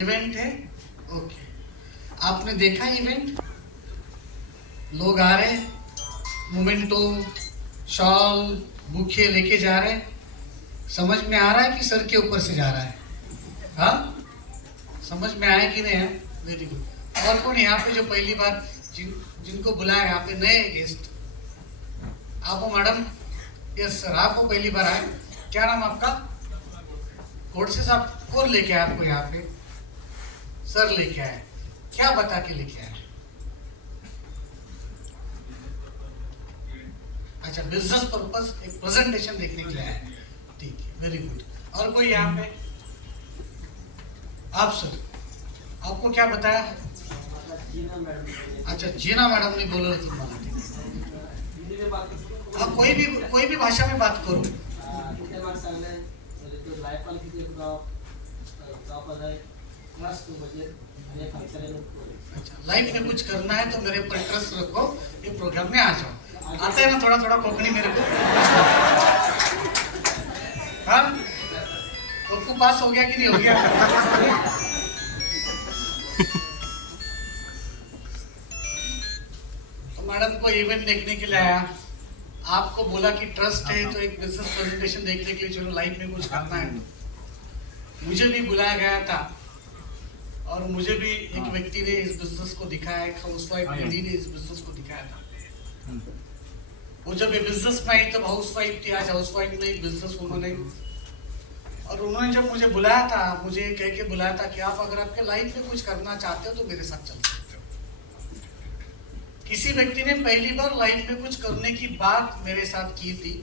Event है। Okay, आपने देखा इवेंट? लोग आ रहे, मोमेंटो, शॉल, बुके लेके जा रहे। समझ में आ रहा है कि सर के ऊपर से जा रहा है? हाँ, समझ में आया कि नहीं है? Very good. और कौन यहाँ पे जो पहली बार जिनको बुलाया यहाँ पे नए गेस्ट? आप हो मैडम? यस सर, आपको पहली बार आए। क्या नाम आपका? कोर्ट से साहब कौन लेके आया आपको यहाँ पे? सर लेके आए। क्या बता के लेके आए? अच्छा, बिजनेस पर्पस एक प्रेजेंटेशन देखने के लिए आए। ठीक है, वेरी गुड। और कोई यहाँ पे? आप सर, आपको क्या बताया? अच्छा, जीना मैडम ने बोला तुम्हारा। हाँ, कोई भी भाषा में बात करो। अच्छा, लाइफ में कुछ करना है तो मेरे पर ट्रस्ट रखो, ये प्रोग्राम में आ जाओ। आता है ना थोड़ा थोड़ा कोंकणी मेरे को? हाँ, तो पास हो गया कि नहीं हो गया? तो मैडम को इवेंट देखने के लिए आया, आपको बोला कि ट्रस्ट है तो एक बिजनेस प्रेजेंटेशन देखने के लिए चलो लाइफ में कुछ करना है। मुझे भी बुलाया गया था और मुझे भी एक व्यक्ति ने इस बिजनेस को दिखाया, एक हाउसवाइफ लेडी ने इस बिजनेस को दिखाया था। वो जब ये बिजनेस में आई तब हाउसवाइफ थी, आज हाउसवाइफ में एक बिजनेस वुमन है। और उन्होंने जब मुझे बुलाया था, मुझे कह के बुलाया था कि आप अगर आपके लाइफ में कुछ करना चाहते हो तो मेरे साथ चल सकते हो। किसी व्यक्ति ने पहली बार लाइफ में कुछ करने की बात मेरे साथ की थी,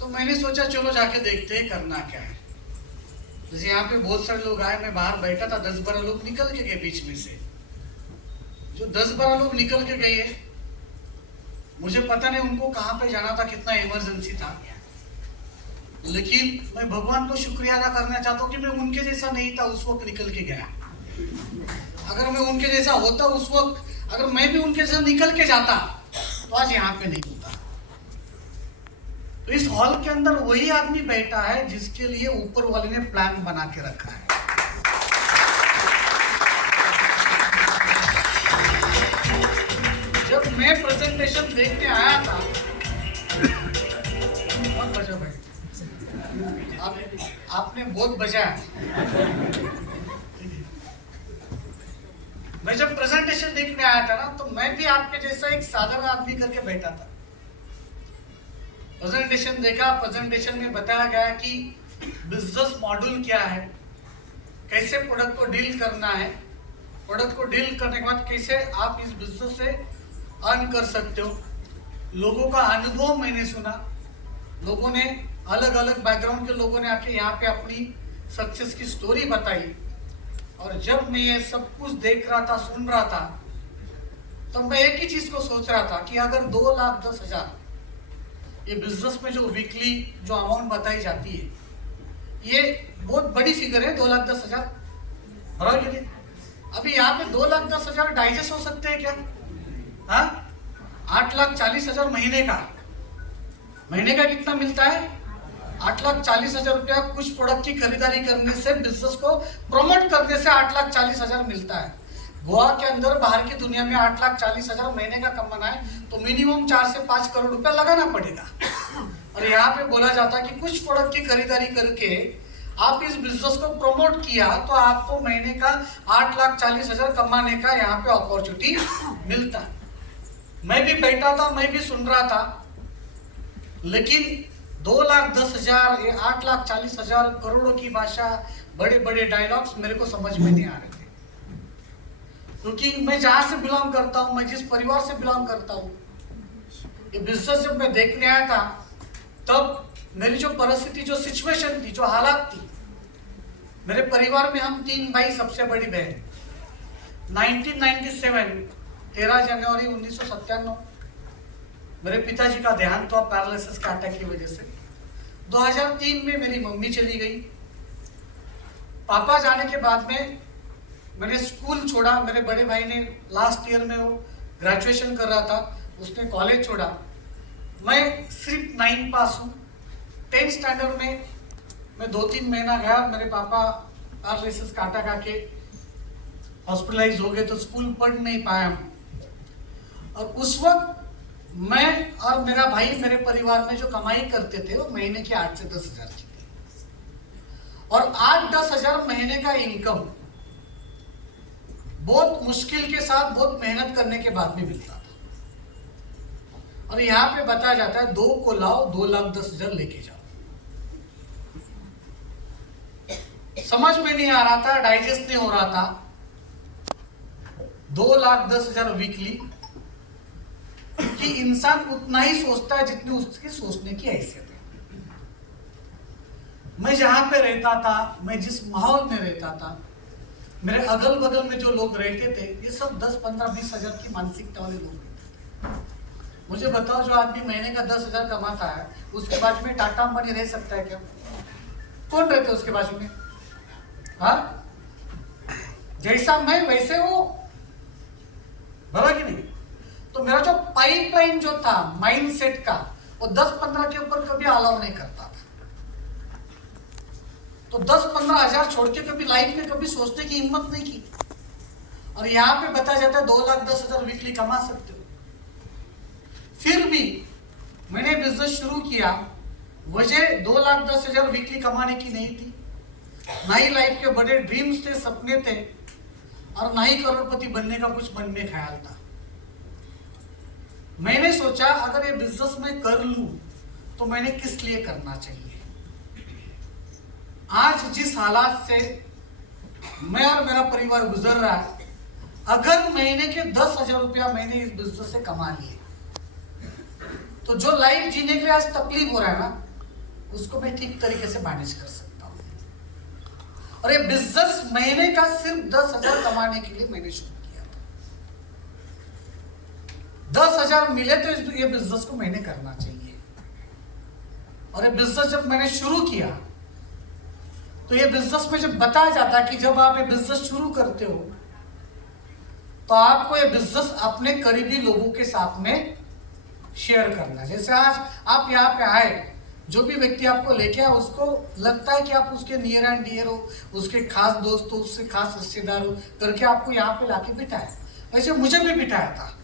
तो मैंने सोचा चलो जाके देखते हैं करना क्या है। जैसे यहाँ पे बहुत सारे लोग आए, मैं बाहर बैठा था, 10-12 लोग निकल के गए बीच में से। जो 10-12 लोग निकल के गए, मुझे पता नहीं उनको कहाँ पे जाना था, कितना इमरजेंसी था, लेकिन मैं भगवान को शुक्रिया अदा करना चाहता हूँ कि मैं उनके जैसा नहीं था उस वक्त निकल के गया। अगर मैं उनके जैसा होता उस वक्त, अगर मैं भी उनके जैसा निकल के जाता तो आज यहाँ पे नहीं होता। तो इस हॉल के अंदर वही आदमी बैठा है जिसके लिए ऊपर वाले ने प्लान बना के रखा है। जब मैं प्रेजेंटेशन देखने आया था, बहुत बजा भाई, आपने बहुत बजाया। मैं जब प्रेजेंटेशन देखने आया था ना, तो मैं भी आपके जैसा एक साधारण आदमी करके बैठा था। प्रेजेंटेशन देखा, प्रेजेंटेशन में बताया गया कि बिजनेस मॉडल क्या है, कैसे प्रोडक्ट को डील करना है, प्रोडक्ट को डील करने के बाद कैसे आप इस बिजनेस से अर्न कर सकते हो। लोगों का अनुभव मैंने सुना, लोगों ने अलग अलग बैकग्राउंड के लोगों ने आके यहाँ पे अपनी सक्सेस की स्टोरी बताई। और जब मैं ये सब कुछ देख रहा था, सुन रहा था, तब मैं एक ही चीज को सोच रहा था कि अगर 2,10,000 ये बिजनेस में जो वीकली जो अमाउंट बताई जाती है, ये बहुत बड़ी फिगर है। 2,10,000 बराबर है। अभी यहाँ पे 2,10,000 डाइजेस्ट हो सकते हैं क्या? हाँ, 8,40,000 महीने का कितना मिलता है? 8,40,000 रुपया कुछ प्रोडक्ट की खरीदारी करने से, बिजनेस को प्रमोट करने से 8,40,000 मिलता है। गोवा के अंदर, बाहर की दुनिया में 8,40,000 महीने का कमाना है तो मिनिमम 4 से 5 करोड़ रुपया लगाना पड़ेगा। और यहाँ पे बोला जाता है कि कुछ प्रोडक्ट की खरीदारी करके आप इस बिजनेस को प्रमोट किया तो आपको महीने का 8,40,000 कमाने का यहाँ पे अपॉर्चुनिटी मिलता है। मैं भी बैठा था, मैं भी सुन रहा था, लेकिन 2,10,000, 8,40,000, करोड़ों की भाषा, बड़े बड़े डायलॉग्स मेरे को समझ में नहीं आ रहे थे। क्योंकि मैं जहां से बिलोंग करता हूं, मैं जिस परिवार से बिलोंग करता हूं, ये बिजनेस जब मैं देखने आया था, तब मेरी जो परिस्थिति, जो सिचुएशन थी, जो हालात थी, मेरे परिवार में हम 3 भाई, सबसे बड़ी बहन। 1997 13 जनवरी 1997 मेरे पिताजी का देहांत हुआ पैरालिसिस के अटैक की वजह से। 2003 में मेरी मम्मी चली गई। पापा जाने के बाद में मैंने स्कूल छोड़ा। मेरे बड़े भाई ने लास्ट ईयर में वो ग्रेजुएशन कर रहा था, उसने कॉलेज छोड़ा। मैं सिर्फ 9 पास हूँ। 10th स्टैंडर्ड में मैं 2-3 महीना गया, मेरे पापा पैरालिसिस काटा खा के हॉस्पिटलाइज हो गए, तो स्कूल पढ़ नहीं पाए हम। और उस वक्त मैं और मेरा भाई मेरे परिवार में जो कमाई करते थे वो महीने की 8 से 10 हजार की थी, और 8-10 हजार महीने का इनकम बहुत मुश्किल के साथ, बहुत मेहनत करने के बाद भी मिलता था। और यहाँ पे बताया जाता है 2 को लाओ 2,10,000 लेके जाओ। समझ में नहीं आ रहा था, डाइजेस्ट नहीं हो रहा था। 2,10,000 वीकली कि इंसान उतना ही सोचता है जितनी उसकी सोचने की हैसियत है। मैं जहां पे रहता था, मैं जिस माहौल में रहता था, मेरे अगल बगल में जो लोग रहते थे, ये सब 10, 15, 20 हजार की मानसिकता वाले लोग रहते थे। मुझे बताओ, जो आदमी महीने का 10,000 कमाता है, उसके बाजू में टाटा अंबानी रह सकता है क्या? कौन रहते उसके बाजू में? हाँ, जैसा मैं वैसे वो, बराबर कि नहीं? तो मेरा जो पाइपलाइन जो था माइंडसेट का, वो 10-15 के ऊपर कभी अलाउ नहीं करता था। तो 10-15 हजार छोड़ के कभी लाइफ में कभी सोचने की हिम्मत नहीं की। और यहां पे बताया जाता है 2,10,000 वीकली कमा सकते हो। फिर भी मैंने बिजनेस शुरू किया, वजह 2,10,000 वीकली कमाने की नहीं थी, ना ही लाइफ के बड़े ड्रीम्स थे, सपने थे, और ना ही करोड़पति बनने का कुछ मन में ख्याल था। मैंने सोचा अगर ये बिजनेस मैं कर लूं तो मैंने किस लिए करना चाहिए। आज जिस हालात से मैं और मेरा परिवार गुजर रहा है, अगर महीने के 10,000 रुपया मैंने इस बिजनेस से कमा लिए, तो जो लाइफ जीने के लिए आज तकलीफ हो रहा है ना, उसको मैं ठीक तरीके से मैनेज कर सकता हूं। और ये बिजनेस महीने का सिर्फ 10,000 कमाने के लिए मैंने शुरू किया था। 10,000 मिले तो ये बिजनेस को मैंने करना चाहिए। और ये बिजनेस जब मैंने शुरू किया, तो ये बिजनेस में जब बताया जाता है कि जब आप ये बिजनेस शुरू करते हो तो आपको ये बिजनेस अपने करीबी लोगों के साथ में शेयर करना है। जैसे आज आप यहाँ पे आए, जो भी व्यक्ति आपको लेके आए, उसको लगता है कि आप उसके नियर एंड डियर हो, उसके खास दोस्त हो, उससे खास रिश्तेदार हो, करके आपको यहाँ पे लाके बिठाया। वैसे मुझे भी बिठाया था।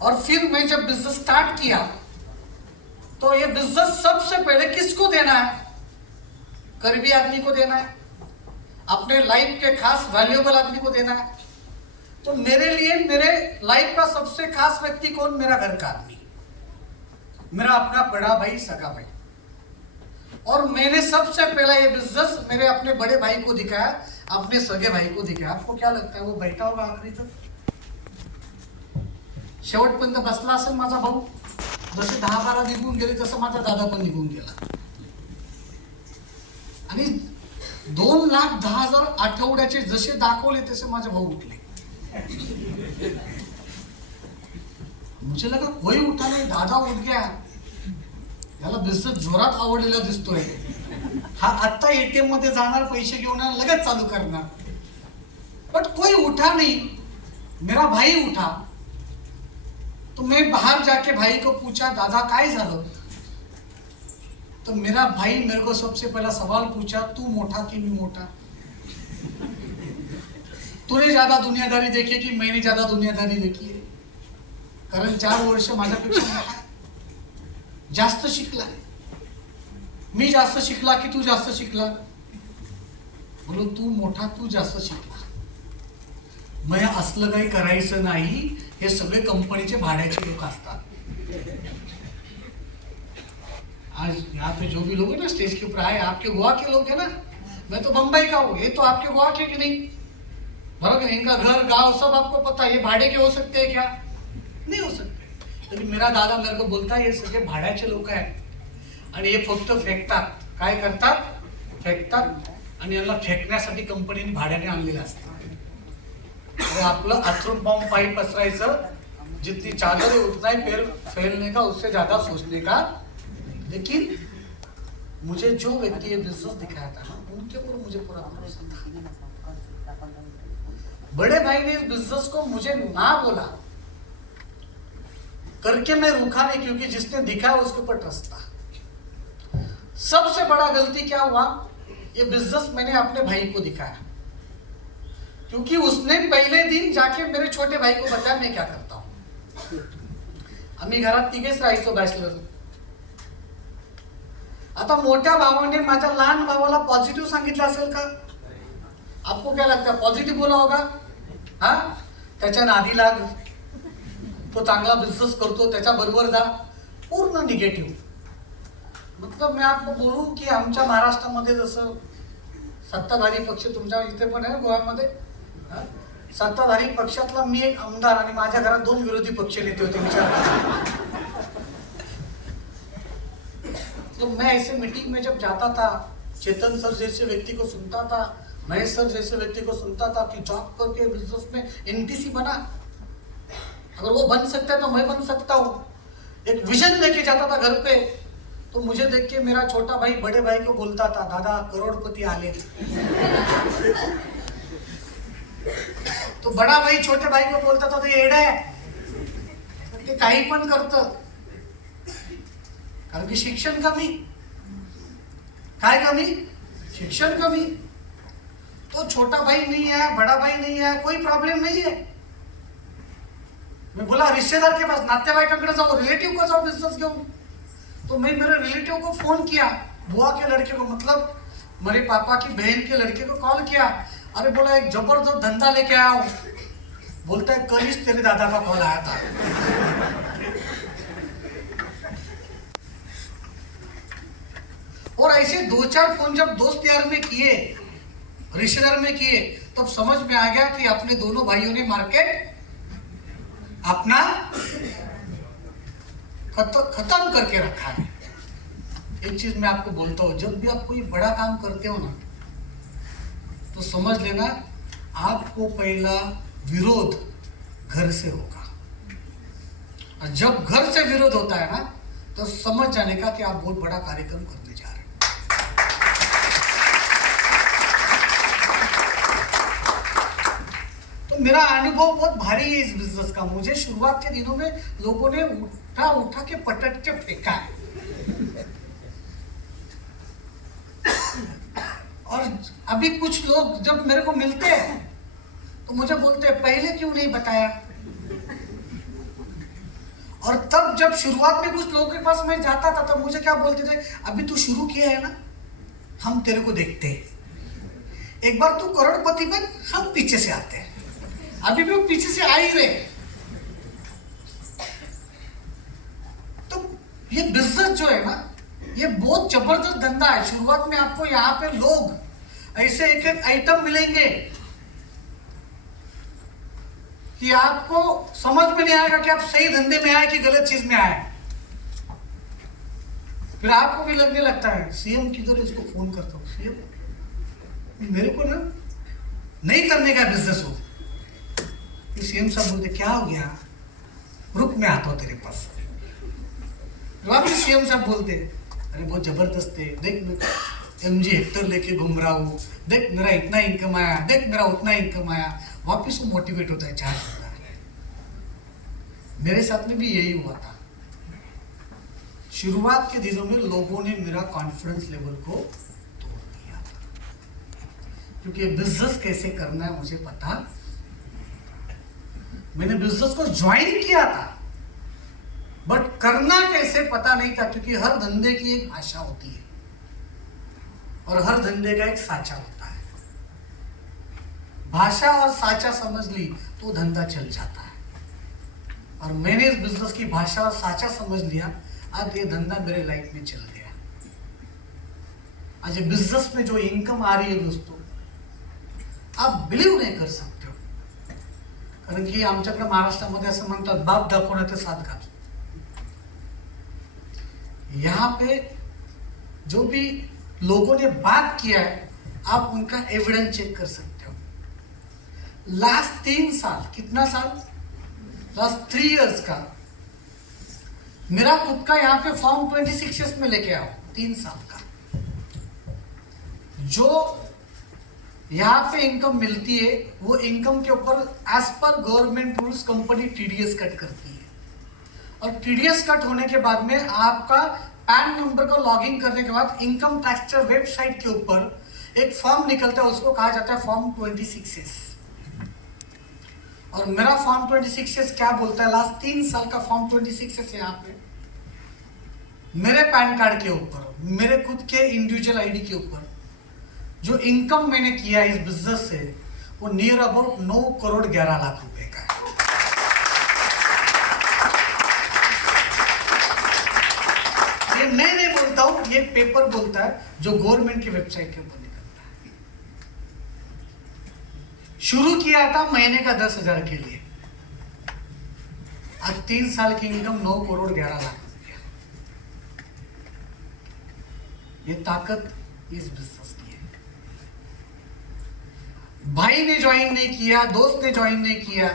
और फिर मैं जब बिजनेस स्टार्ट किया, तो ये बिजनेस सबसे पहले किसको देना है? करीबी आदमी को देना है, अपने लाइफ के खास वैल्यूएबल आदमी को देना है। तो मेरे लिए मेरे लाइफ का सबसे खास व्यक्ति कौन? मेरा घर का आदमी, मेरा अपना बड़ा भाई, सगा भाई। और मैंने सबसे पहला ये बिजनेस मेरे अपने बड़े भाई को दिखाया, अपने सगे भाई को दिखाया। आपको क्या लगता है वो बैठा होगा आखिरी तक? शेवटपर्यंत बसला असेल माझा भाऊ। जसे 10-12 निघून गेले, तसं माझा दादा पण निघून गेला। आणि 2,10,000 आठवड्याचे जसे दाखवले तसे माझे भाऊ उठले। मुझे लगा कोई उठा नहीं, दादा उठ गया, याला बिझनेस जोरात आवडलेला दिसतोय, हा आता एटीएम मध्ये जाणार, पैसे घेऊन लगेच चालू करणार। बट कोई उठा नहीं, मेरा भाई उठा। तो मैं बाहर जाके भाई को पूछा, दादा काय झालं? तो मेरा भाई मेरे को सबसे पहला सवाल पूछा, तू मोटा कि मैं मोटा? तूने ज्यादा दुनियादारी देखी कि मैंने ज्यादा दुनियादारी देखी है? कारण 4 वर्ष माझ्यापेक्षा मोठा, जास्त शिकला। मी जास्त शिकला की तू जास्त शिकला? बोलो तू मोठा, तू जास्त शिकला। मैं असलं काही करायचं नाही, हे सगळे कंपनीचे भाड्याचे लोक असतात। आज यहाँ पे जो भी लोग हैं ना स्टेज के ऊपर आए, आपके गोवा के लोग हैं ना, मैं तो बंबई का हूँ, ये तो आपके गोवा के कि नहीं? बराबर, इनका घर गांव सब आपको पता है। ये भाड़े के हो सकते हैं क्या? नहीं हो सकते। लेकिन मेरा दादा मेरे को बोलता है, ये सगळे भाड्याचे लोक आहेत आणि हे फक्त फेकतात। काय करतात? फेकतात, आणि यांना फेकण्यासाठी कंपनीने भाड्याने आणलेलं असतं। आपलं अथरून बॉम्ब पाईप पसरायचं, जितनी चादर है उतना ही पैर फैलने का, उससे ज्यादा सोचने का। लेकिन मुझे जो व्यक्ति ये बिजनेस दिखाया था ना, उनके ऊपर मुझे पूरा भरोसा था। बड़े भाई ने इस बिजनेस को मुझे ना बोला करके मैं रुका नहीं, क्योंकि जिसने दिखाया उसके ऊपर ट्रस्ट था। सबसे बड़ा गलती क्या हुआ, ये बिजनेस मैंने अपने भाई को दिखाया, क्योंकि उसने पहले दिन जाके मेरे छोटे भाई को बताया मैं क्या करता हूं। आम्ही घरात तिघेच राहायचो बॅचलर. आता मोठ्या भावाने माझ्या लहान भावाला पॉझिटिव्ह सांगितलं असेल का? आपको क्या लगता है, पॉझिटिव्ह बोला होगा? हा, त्याच्या नादी लाग, तो चांगला बिझनेस करतो, त्याच्या बरोबर जा. पूर्ण निगेटिव्ह. मतलब मैं आपको बोलूं की आमच्या महाराष्ट्रामध्ये जसं सत्ताधारी पक्ष, तुमच्या इथे पण आहे गोव्यामध्ये, सत्ताधारी पक्षातला मी एक आमदार आणि माझ्या घरात 2 विरोधी पक्ष नेते होते. विचार. तो मैं ऐसे मीटिंग में जब जाता था, चेतन सर जैसे व्यक्ति को सुनता था, महेश सर जैसे व्यक्ति को सुनता था कि जॉब करके बिजनेस में एनटीसी बना, अगर वो बन सकता है तो मैं बन सकता हूँ. एक विजन लेके जाता था घर पे. तो मुझे देख के मेरा छोटा भाई बड़े भाई को बोलता था, दादा करोड़पति आले. तो बड़ा भाई छोटे भाई को बोलता था, तो येडा आहे, ते काही पण करतं. कारण की शिक्षण कमी. काय कमी? शिक्षण कमी. तो छोटा भाई नहीं है, बड़ा भाई नहीं है, कोई प्रॉब्लम नहीं है. मैं बोला रिश्तेदार के पास, नातेवाईकांकडे जाओ, रिलेटिव को जाओ बिजनेस घेऊन. तो मैं मेरे रिलेटिव को फोन किया, बुआ के लड़के को, मतलब मेरे पापा की बहन के लड़के को कॉल किया. अरे बोला एक जबरदस्त धंधा लेके आया हूं. बोलता है कल ही तेरे दादा का कॉल आया था. और ऐसे 2-4 फोन जब दोस्त यार में किए, रिश्तेदार में किए, तब समझ में आ गया कि अपने दोनों भाइयों ने मार्केट अपना खत्म करके रखा है. एक चीज मैं आपको बोलता हूं, जब भी आप कोई बड़ा काम करते हो ना, तो समझ लेना आपको पहला विरोध घर से होगा. और जब घर से विरोध होता है ना, तो समझ जाने का कि आप बहुत बड़ा कार्यक्रम करने जा रहे हैं. तो मेरा अनुभव बहुत भारी है इस बिजनेस का. मुझे शुरुआत के दिनों में लोगों ने उठा के पटक के फेंका है. और अभी कुछ लोग जब मेरे को मिलते हैं तो मुझे बोलते हैं पहले क्यों नहीं बताया. और तब जब शुरुआत में कुछ लोगों के पास मैं जाता था तो मुझे क्या बोलते थे, अभी तू शुरू किया है ना, हम तेरे को देखते हैं, एक बार तू करोड़पति बन, हम पीछे से आते हैं. अभी भी वो पीछे से आ ही रहे. तो ये बिजनेस जो है ना, ये बहुत जबरदस्त धंधा है. शुरुआत में आपको यहाँ पे लोग ऐसे एक एक आइटम मिलेंगे कि आपको समझ में नहीं आएगा कि आप सही धंधे में आए कि गलत चीज में आए. फिर आपको भी लगने लगता है सीएम किधर, इसको फोन करता हूँ, सीएम मेरे को ना नहीं करने का बिजनेस हो. सीएम साहब बोलते क्या हो गया, रुक मैं आता हूँ तेरे पास. वापिस सीएम साहब बोलते अरे बहुत जबरदस्त है, देख MG हेक्टर लेके घूम रहा हूँ, देख मेरा इतना इनकम आया, देख मेरा उतना इनकम आया. वापिस वो मोटिवेट होता है, चार्ज होता है. मेरे साथ में भी यही हुआ था. शुरुआत के दिनों में लोगों ने मेरा कॉन्फिडेंस लेवल को तोड़ दिया था, क्योंकि बिजनेस कैसे करना है मुझे पता. मैंने बिजनेस को ज्वाइन किया था, बट करना कैसे पता नहीं था, क्योंकि हर धंधे की एक भाषा होती है और हर धंधे का एक साचा होता है. भाषा और साचा समझ ली तो धंधा चल जाता है. और मैंने इस बिजनेस की भाषा और साचा समझ लिया, आज ये धंधा मेरे लाइफ में चल गया. आज ये बिजनेस में जो इनकम आ रही है दोस्तों, आप बिलीव नहीं कर सकते हो. कारण की आमच्याकडे महाराष्ट्रामध्ये असं म्हणतात, बाप दाखवण्याचे 7 घात. यहाँ पे जो भी लोगों ने बात किया है, आप उनका एविडेंस चेक कर सकते हो. लास्ट 3 साल, कितना साल, लास्ट 3 इयर्स का मेरा खुद का यहाँ पे फॉर्म 26 में लेके आओ, 3 साल का. जो यहाँ पे इनकम मिलती है, वो इनकम के ऊपर एज पर government rules company TDS cut करती है. और TDS कट होने के बाद में आपका पैन नंबर को लॉगिन करने के बाद इनकम टैक्स वेबसाइट के ऊपर एक फॉर्म निकलता है, उसको कहा जाता है फॉर्म 26S। और मेरा फॉर्म 26S क्या बोलता है, लास्ट 3 साल का फॉर्म 26S यहाँ पे मेरे पैन कार्ड के ऊपर, मेरे खुद के इंडिविजुअल आईडी के ऊपर जो इनकम मैंने किया इस बिजनेस से, वो नियर अबाउट 9 करोड़ 11 लाख रुपए का है। ये मैं नहीं बोलता हूं, ये पेपर बोलता है जो गवर्नमेंट की वेबसाइट के ऊपर निकलता है। शुरू किया था महीने का 10,000 के लिए, आज 3 साल की इनकम 9 करोड़ 11 लाख रुपया। ये ताकत इस बिजनेस की है। भाई ने ज्वाइन नहीं किया, दोस्त ने ज्वाइन नहीं किया,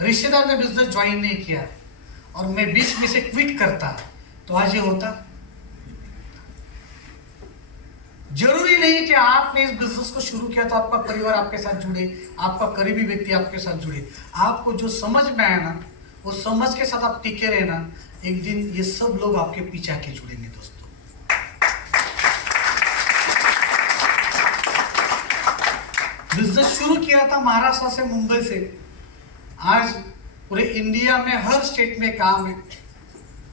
रिश्तेदार ने बिजनेस ज्वाइन नहीं किया और मैं बीच में से क्विट करता तो आज ये होता। जरूरी नहीं कि आपने इस बिजनेस को शुरू किया तो आपका परिवार आपके साथ जुड़े, आपका करीबी व्यक्ति आपके साथ जुड़े। आपको जो समझ में आया ना, वो समझ के साथ आप टिके रहना, एक दिन ये सब लोग आपके पीछे आके जुड़ेंगे। दोस्तों, बिजनेस शुरू किया था महाराष्ट्र से, मुंबई से, आज पूरे इंडिया में हर स्टेट में काम है,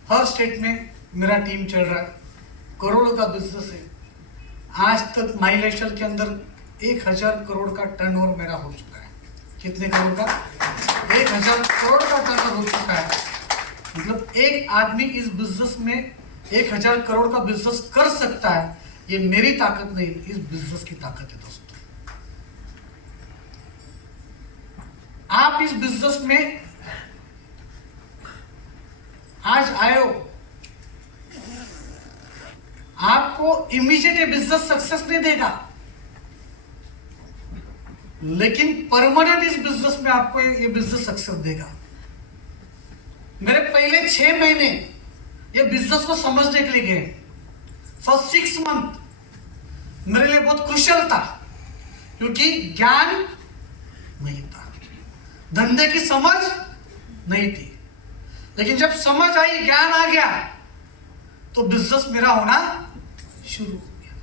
हर स्टेट में मेरा टीम चल रहा है, करोड़ों का बिजनेस है। आज तक माइलेशल के अंदर 1000 करोड़ का टर्नओवर मेरा हो चुका है। कितने करोड़ का? 1000 करोड़ का टर्नओवर हो चुका है। मतलब एक आदमी इस बिजनेस में 1000 करोड़ का बिजनेस कर सकता है। ये मेरी ताकत नहीं, इस बिजनेस की ताकत है। दोस्तों, आप इस बिजनेस में आज आए हो, आपको इमीडिएट ये बिजनेस सक्सेस नहीं देगा, लेकिन परमानेंट इस बिजनेस में आपको ये बिजनेस सक्सेस देगा। मेरे पहले 6 महीने ये बिजनेस को समझने के लिए गए। फर्स्ट 6 मंथ मेरे लिए बहुत क्रुशियल था, क्योंकि ज्ञान नहीं था, धंधे की समझ नहीं थी। लेकिन जब समझ आई, ज्ञान आ गया, तो बिजनेस मेरा होना शुरू हो गया।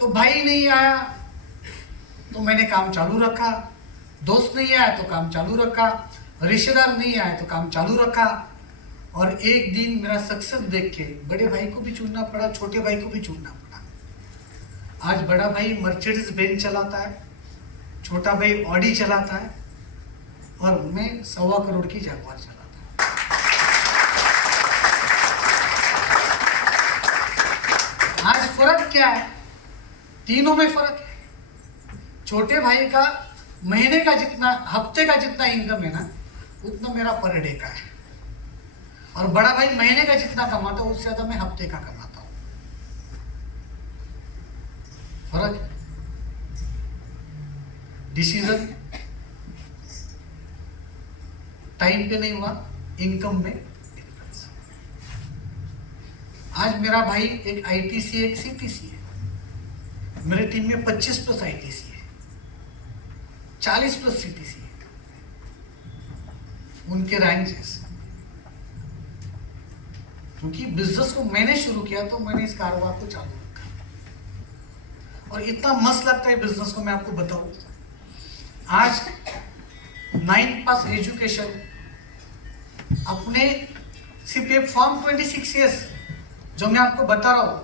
तो भाई नहीं आया तो मैंने काम चालू रखा, दोस्त नहीं आया तो काम चालू रखा, रिश्तेदार नहीं आया तो काम चालू रखा। और एक दिन मेरा सक्सेस देख के बड़े भाई को भी चुनना पड़ा, छोटे भाई को भी चुनना पड़ा। आज बड़ा भाई मर्सिडीज बेंज चलाता है, छोटा भाई ऑडी चलाता है, और मैं 1.25 करोड़ की जगुआर चलाता हूं। आज फर्क क्या है? तीनों में फर्क है। छोटे भाई का महीने का जितना, हफ्ते का जितना इनकम है ना, उतना मेरा पर डे का है। और बड़ा भाई महीने का जितना कमाता है, उससे ज्यादा मैं हफ्ते का कमाता हूं। फर्क है। डिसीजन टाइम पे नहीं हुआ, इनकम में डिफरेंस। आज मेरा भाई एक आईटीसी एक सीटीसी है। मेरे टीम में 25+ आईटीसी है, 40+ सीटीसी है। उनके रैंक्स, क्योंकि बिजनेस को मैंने शुरू किया तो मैंने इस कारोबार को चालू रखा, और इतना मस्त लगता है बिजनेस को, मैं आपको बताऊं। आज 9th पास एजुकेशन अपने सिर्फ ये फॉर्म 26S जो मैं आपको बता रहा हूं,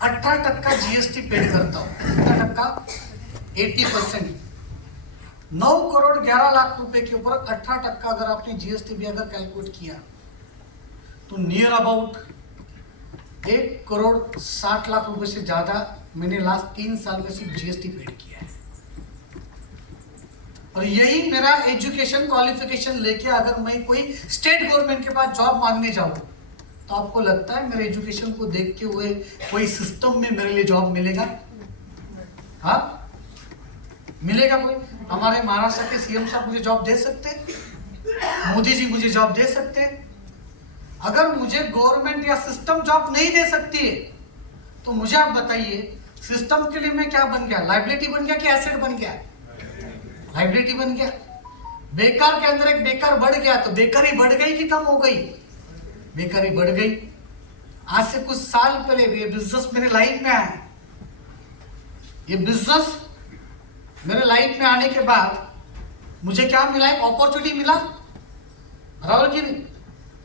18% जीएसटी पेड करता हूं। कितना टक्का? 80%। 9 करोड़ 11 लाख रुपए के ऊपर 18% अगर आपने जीएसटी भी अगर कैलकुलेट किया तो नियर अबाउट 1 करोड़ 60 लाख रुपए से ज्यादा मैंने लास्ट 3 साल में सिर्फ जीएसटी पेड किया है। और यही मेरा एजुकेशन क्वालिफिकेशन लेके अगर मैं कोई स्टेट गवर्नमेंट के पास जॉब मांगने जाऊं, तो आपको लगता है मेरे एजुकेशन को देखते हुए कोई सिस्टम में मेरे लिए जॉब मिलेगा? हाँ, मिलेगा कोई? हमारे महाराष्ट्र के सीएम साहब मुझे जॉब दे सकते? मोदी जी मुझे जॉब दे सकते? अगर मुझे गवर्नमेंट या सिस्टम जॉब नहीं दे सकती है, तो मुझे आप बताइए, सिस्टम के लिए मैं क्या बन गया? लाइबिलिटी बन गया कि एसेट बन गया? लाइबिलिटी बन गया। बेकार के अंदर एक बेकार बढ़ गया, तो बेकारी बढ़ गई कि कम हो गई? बेकारी बढ़ गई। आज से कुछ साल पहले ये बिजनेस मेरे लाइफ में आया, ये बिजनेस मेरे लाइफ में आने के बाद मुझे क्या मिला, एक अपॉर्चुनिटी मिला, बराबर की नहीं?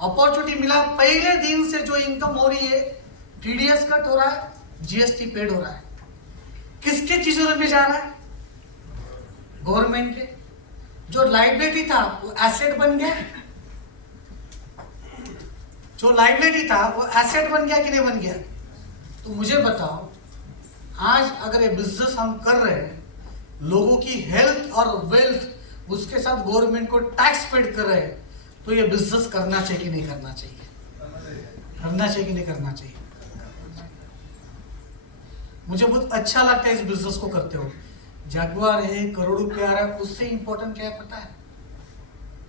अपॉर्चुनिटी मिला। पहले दिन से जो इनकम हो रही है, टीडीएस कट हो रहा है, जीएसटी पेड हो रहा है। किसके तिजोरी में जा रहा है? गवर्नमेंट के। जो लाइबिलिटी था वो एसेट बन गया, जो लाइबिलिटी था वो एसेट बन गया कि नहीं बन गया? तो मुझे बताओ, आज अगर ये बिजनेस हम कर रहे हैं, लोगों की हेल्थ और वेल्थ, उसके साथ गवर्नमेंट को टैक्स पेड कर रहे हैं, तो ये बिजनेस करना चाहिए कि नहीं करना चाहिए? करना चाहिए कि नहीं करना चाहिए? मुझे बहुत अच्छा लगता है इस बिजनेस को करते हो। जगुआर है, करोड़ों रुपया आ रहा है, उससे इंपॉर्टेंट क्या है पता है?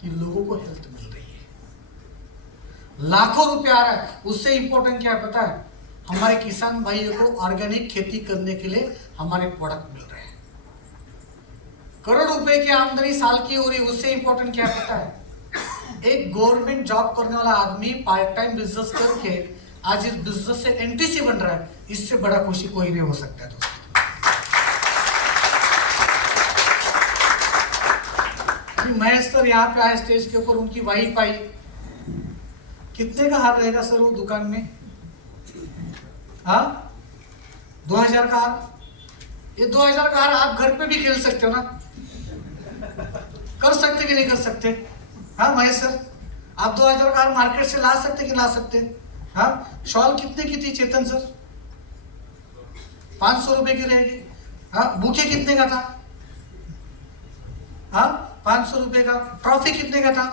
कि लोगों को हेल्थ मिल रही है। लाखों रुपया आ रहा है, उससे इंपॉर्टेंट क्या है पता है? हमारे किसान भाइयों को ऑर्गेनिक खेती करने के लिए हमारे प्रोडक्ट मिल रहे हैं। करोड़ रुपए की आमदनी साल की हो रही है, उससे इंपॉर्टेंट क्या पता है? एक गवर्नमेंट जॉब करने वाला आदमी पार्ट टाइम बिजनेस करके आज इस बिजनेस से एनटीसी बन रहा है, इससे बड़ा खुशी कोई नहीं हो सकता है दोस्तों। महेश सर यहाँ पे आए स्टेज के ऊपर, उनकी वाइफ आई। कितने का हार रहेगा सर वो दुकान में? हाँ, 2000 का हार। ये 2000 का हार आप घर पे भी खेल सकते हो ना? कर सकते कि नहीं कर सकते? हाँ महेश सर, आप 2000 का हार मार्केट से ला सकते कि ला सकते? हाँ, शॉल कितने की थी चेतन सर? 500 रुपए की रहेगी। हाँ, बुके कितने का था? हाँ, 500 रुपए का। ट्रॉफी कितने का था?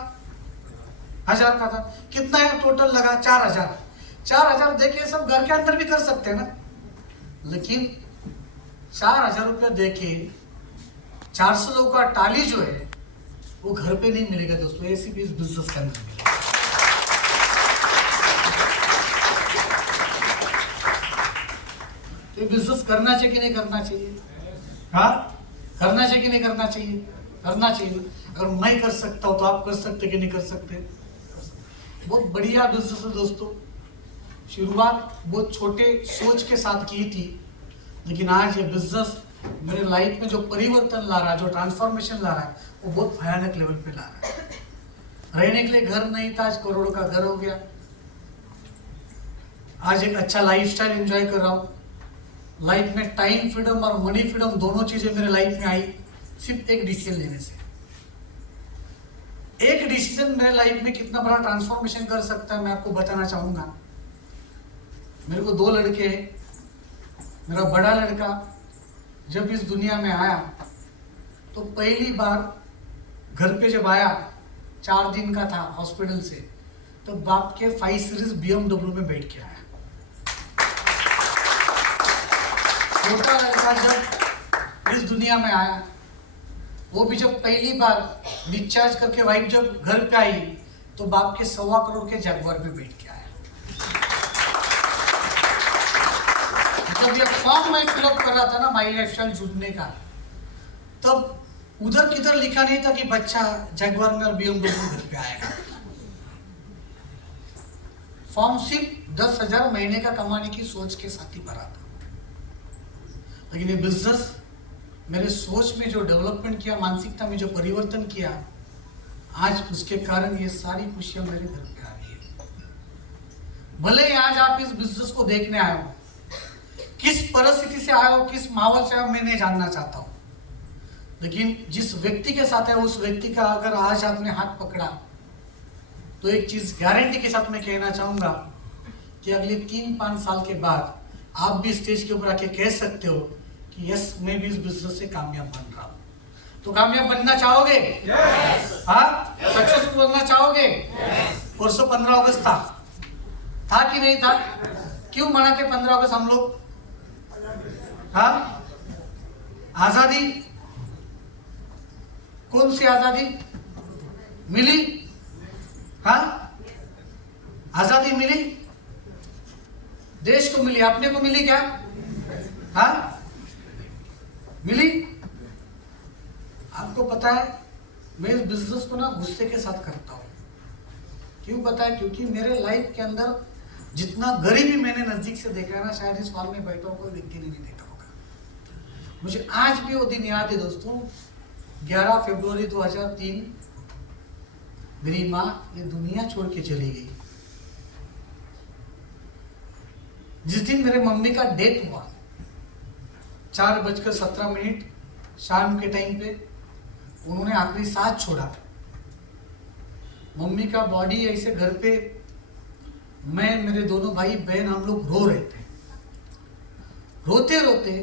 1000 का था। कितना है टोटल लगा? 4000। 4000 देके सब घर के अंदर भी कर सकते हैं ना, लेकिन 4000 रुपया देके 400 लोगों का टाली जो है वो घर पे नहीं मिलेगा दोस्तों, ऐसी भी इस बिजनेस के अंदर मिलेगा। तो बिजनेस करना चाहिए कि नहीं करना चाहिए? हाँ, करना चाहिए कि नहीं करना चाहिए? करना चाहिए। अगर मैं कर सकता हूं तो आप कर सकते कि नहीं कर सकते? बहुत बढ़िया बिजनेस है दोस्तों। शुरुआत बहुत छोटे सोच के साथ की थी, लेकिन आज ये बिजनेस मेरे लाइफ में जो परिवर्तन ला रहा है, जो ट्रांसफॉर्मेशन ला रहा है, वो बहुत भयानक लेवल पे ला रहा है। रहने के लिए घर नहीं था, आज करोड़ों का घर हो गया। आज एक अच्छा लाइफस्टाइल एंजॉय कर रहा हूँ। लाइफ में टाइम फ्रीडम और मनी फ्रीडम दोनों चीजें मेरे लाइफ में आई सिर्फ एक डिसीजन लेने से। एक डिसीजन मेरे लाइफ में कितना बड़ा ट्रांसफॉर्मेशन कर सकता है मैं आपको बताना चाहूंगा। मेरे को 2 लड़के हैं। मेरा बड़ा लड़का जब इस दुनिया में आया तो पहली बार घर पे जब आया, 4 दिन का था हॉस्पिटल से, तो बाप के 5 सीरीज BMW में बैठ के आया। छोटा लड़का जब इस दुनिया में आया, वो भी जब पहली बार डिस्चार्ज करके वाइफ जब घर पे आई, तो बाप के 1.25 करोड़ के जगुआर में बैठ के आया। जब ये फॉर्म मैं फिलअप कर रहा था ना माई लाइफस्टाइल जुड़ने का, तब उधर किधर लिखा नहीं था कि बच्चा जगुआर में और BMW घर पे आएगा। फॉर्म सिर्फ 10,000 महीने का कमाने की सोच के साथ ही भरा था, लेकिन ये बिजनेस मेरे सोच में जो डेवलपमेंट किया, मानसिकता में जो परिवर्तन किया, आज उसके कारण ये सारी खुशियां मेरे घर पे आ रही है। भले ही आज आप इस बिजनेस को देखने आए हो, किस परिस्थिति से आए हो, किस माहौल से आए हो, मैं नहीं जानना चाहता हूं, लेकिन जिस व्यक्ति के साथ है उस व्यक्ति का अगर आज आपने हाथ पकड़ा, तो एक चीज गारंटी के साथ मैं कहना चाहूंगा कि अगले 3-5 साल के बाद आप भी स्टेज के ऊपर आके कह सकते हो कि यस, मैं भी इस बिजनेस से कामयाब बन रहा हूं। तो कामयाब बनना चाहोगे? yes. हाँ, सक्सेसफुल बनना चाहोगे? yes. परसों 15 अगस्त था कि नहीं था? क्यों मनाते 15 अगस्त हम लोग? हाँ, आजादी, कौन सी आजादी मिली? हाँ, आजादी मिली, देश को मिली, अपने को मिली क्या? हाँ, मिली। आपको पता है मैं इस बिजनेस को ना गुस्से के साथ करता हूँ। क्यों पता है? क्योंकि मेरे लाइफ के अंदर जितना गरीबी मैंने नजदीक से देखा है ना, शायद इस हॉल में बैठा कोई व्यक्ति ने नहीं देखा होगा। मुझे आज भी वो दिन याद है दोस्तों, 11 फरवरी 2003 मेरी माँ ये दुनिया छोड़ के चली गई। जिस दिन मेरे मम्मी का डेथ हुआ 4:17 शाम के टाइम पे उन्होंने आखिरी सांस छोड़ा। मम्मी का बॉडी ऐसे घर पे, मैं मेरे दोनों भाई बहन हम लोग रो रहे थे। रोते रोते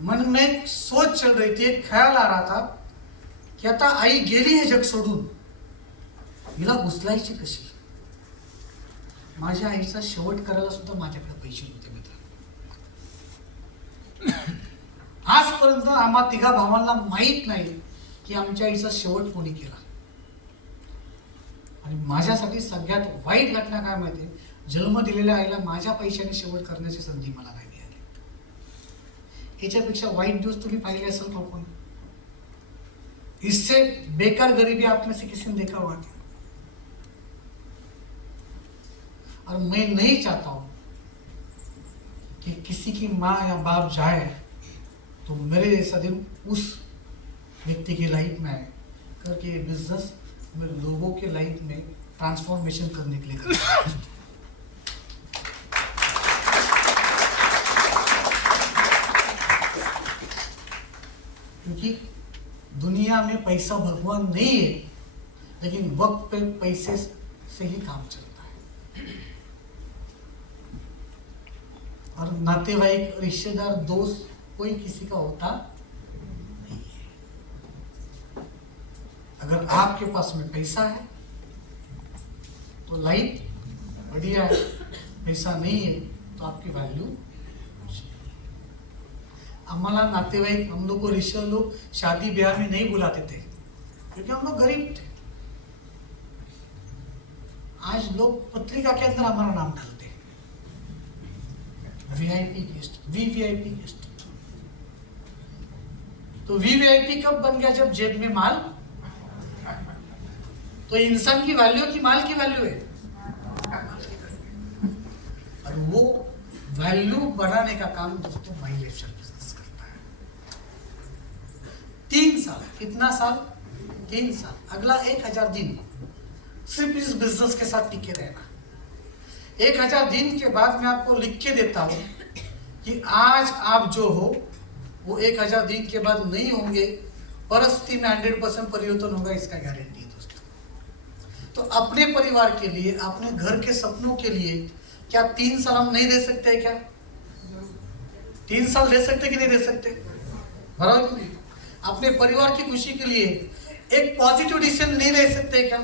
मन में एक सोच चल रही थी, एक ख्याल आ रहा था की आता आई गेली हे जग सोडून, हिला उचलायची कशी। माझ्या आईचा शेवट करायला सुद्धा माझ्याकडे पैसे नव्हते मित्र। आजपर्यंत आम्हा तिघा भावांना माहित नाही की आमच्या आईचा शेवट कोणी केला। आणि माझ्यासाठी सगळ्यात वाईट घटना काय माहिती, जन्म दिलेल्या आईला माझ्या पैशाने शेवट करण्याची संधी मला नाही मिळाली। याच्यापेक्षा वाईट दिवस तुम्ही पाहिले असेल का कोणी? इससे बेकार गरीबी आप में से किसी ने देखा होगा क्या? और मैं नहीं चाहता हूं कि किसी की माँ या बाप जाए तो मेरे जैसा दिन उस व्यक्ति की लाइफ में आए, करके ये बिजनेस मैं लोगों के लाइफ में ट्रांसफॉर्मेशन करने के लिए करता हूं। क्योंकि दुनिया में पैसा भगवान नहीं है, लेकिन वक्त पे पैसे से ही काम चलता है। और नातेवाईक, रिश्तेदार, दोस्त कोई किसी का होता नहीं है। अगर आपके पास में पैसा है तो लाइफ बढ़िया है, पैसा नहीं है तो आपकी वैल्यू। हमारा नातेवाईक, हम लोग को रिश्तेदार लोग शादी ब्याह में नहीं बुलाते थे क्योंकि हम लोग गरीब थे। आज लोग पत्रिका के अंदर हमारा नाम डालते हैं, वीआईपी गेस्ट, वीवीआईपी गेस्ट। तो वीवीआईपी कब बन गया? जब जेब में माल। तो इंसान की वैल्यू की माल की वैल्यू है, और वो वैल्यू बढ़ाने का काम दोस्तों माई लाइफ बिजनेस करता है। 3 साल, कितना साल? 3 साल। अगला 1000 दिन सिर्फ इस बिजनेस के साथ टिके रहना। 1000 दिन के बाद मैं आपको लिख के देता हूं कि आज आप जो हो वो 1000 दिन के बाद नहीं होंगे। परिस्थिति में 100% परिवर्तन होगा, इसका गारंटी है दोस्तों। तो अपने परिवार के लिए, अपने घर के सपनों के लिए क्या 3 साल हम नहीं दे सकते हैं? क्या 3 साल दे सकते कि नहीं दे सकते? बराबर नहीं? अपने परिवार की खुशी के लिए एक पॉजिटिव डिसीजन नहीं ले सकते क्या?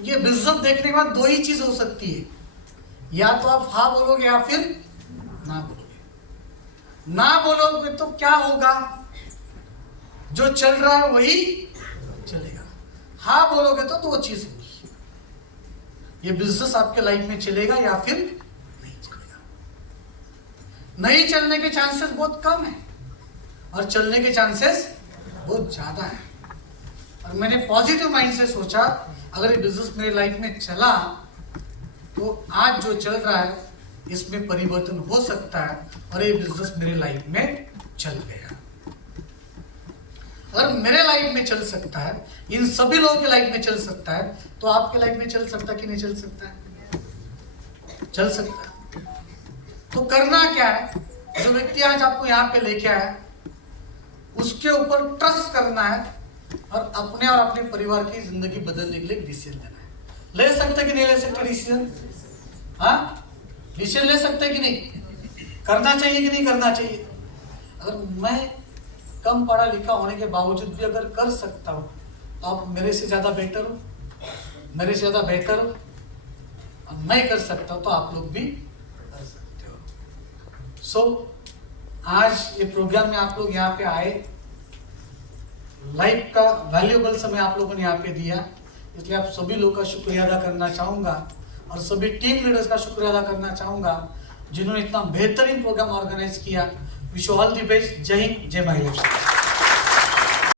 ये बिजनेस देखने के बाद 2 ही चीज हो सकती है, या तो आप हाँ बोलोगे या फिर ना बोलोगे। ना बोलोगे तो क्या होगा? जो चल रहा है वही चलेगा। हाँ बोलोगे तो 2 चीज होगी, ये बिजनेस आपके लाइफ में चलेगा या फिर नहीं चलेगा। नहीं चलने के चांसेस बहुत कम है और चलने के चांसेस बहुत ज्यादा है। और मैंने पॉजिटिव माइंड से सोचा अगर ये बिजनेस मेरी लाइफ में चला तो आज जो चल रहा है इसमें परिवर्तन हो सकता है और ये बिजनेस मेरे लाइफ में चल गया। अगर मेरे लाइफ में चल सकता है, इन सभी लोगों के लाइफ में चल सकता है, तो आपके लाइफ में चल सकता कि नहीं चल सकता है? चल सकता है। तो करना क्या है? जो व्यक्ति आज आपको यहाँ पे लेके आया उसके ऊपर ट्रस्ट करना है और अपने और अपने परिवार की जिंदगी बदलने के लिए डिसीजन लेना है। ले सकते कि नहीं ले सकते डिसीजन? हाँ, डिसीजन ले सकते कि नहीं? करना चाहिए कि नहीं करना चाहिए? अगर मैं कम पढ़ा लिखा होने के बावजूद भी अगर कर सकता हूँ तो आप मेरे से ज़्यादा बेटर हो, मेरे से ज़्यादा बेहतर हो। और मैं कर सकता हूँ तो आप लोग भी कर सकते हो। सो आज ये प्रोग्राम में आप लोग यहाँ पे आए, लाइफ का वैल्यूएबल समय आप लोगों ने यहाँ पे दिया, इसलिए आप सभी लोगों का शुक्रिया अदा करना चाहूँगा और सभी टीम लीडर्स का शुक्रिया अदा करना चाहूँगा जिन्होंने इतना बेहतरीन प्रोग्राम ऑर्गेनाइज किया। Wish you all the best. जय हिंद, जय माई लाइफ।